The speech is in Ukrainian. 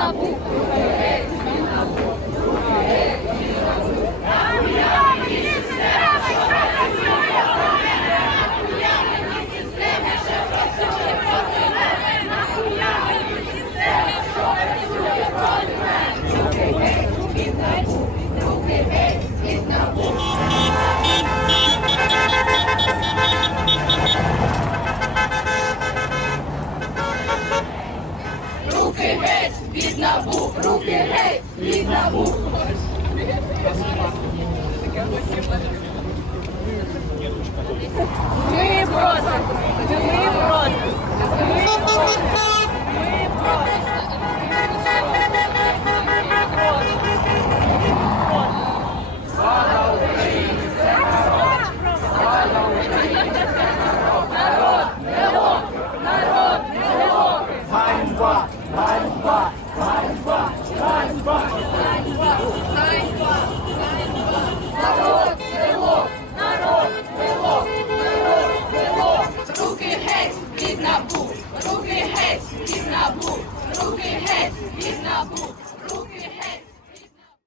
набу, руки геть, від набу, руки геть, від набу. Народ, крило! Народ, крило! Народ! Руки геть від набу! Руки геть від набу! Руки геть від набу!